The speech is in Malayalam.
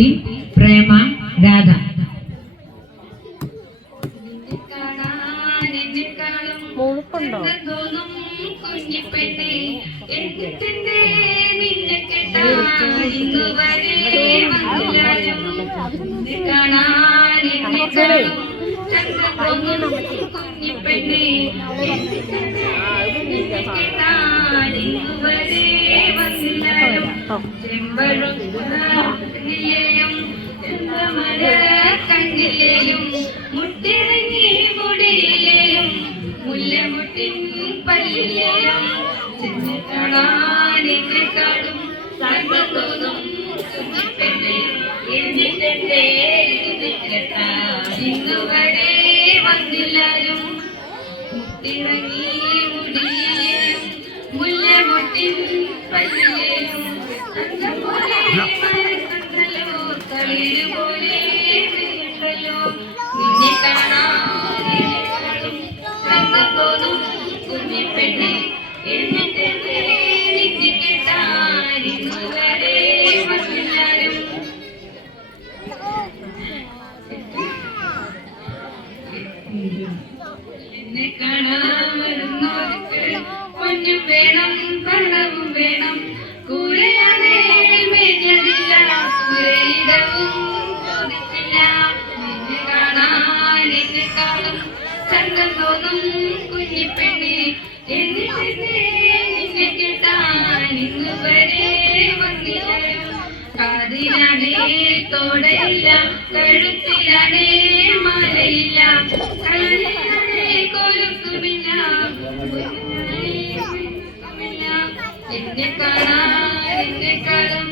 കുട്ടി പ്രേമ രാധ. കുഞ്ഞിപ്പെണ്ണെ നിന്നെ നിന്നെ കാണാൻ എന്നെ കാണും കുഞ്ഞിപ്പെണ്ണെ വരെ വന്നില്ലാരും ചെമ്പഴും കണ്ണിലെയും ചെന്തമര കണ്ണിലെയും മുട്ടിറങ്ങി മുടിയിലെയും മുല്ലമുട്ടിൻ പല്ലിലെയും ചെന്ന് കുഞ്ഞിപ്പെണ്ണെ എന്നിട്ട് ഇന്നു എന്നെ കാണാൻ വരുന്നവർക്ക് ചന്തം കുഞ്ഞിപ്പെണ്ണി എന്നിട്ടേ നിന്നെ കേട്ടാൻ ഇന്ന് വരെ വന്നില്ലയോ കാതിലാണേ തോടയില്ല കഴുത്തിലാണേ മാലയില്ല കണ്ണിലാണേ കൊലുക്കുമില്ല എന്നെ കാണാൻ എന്നെ കാണും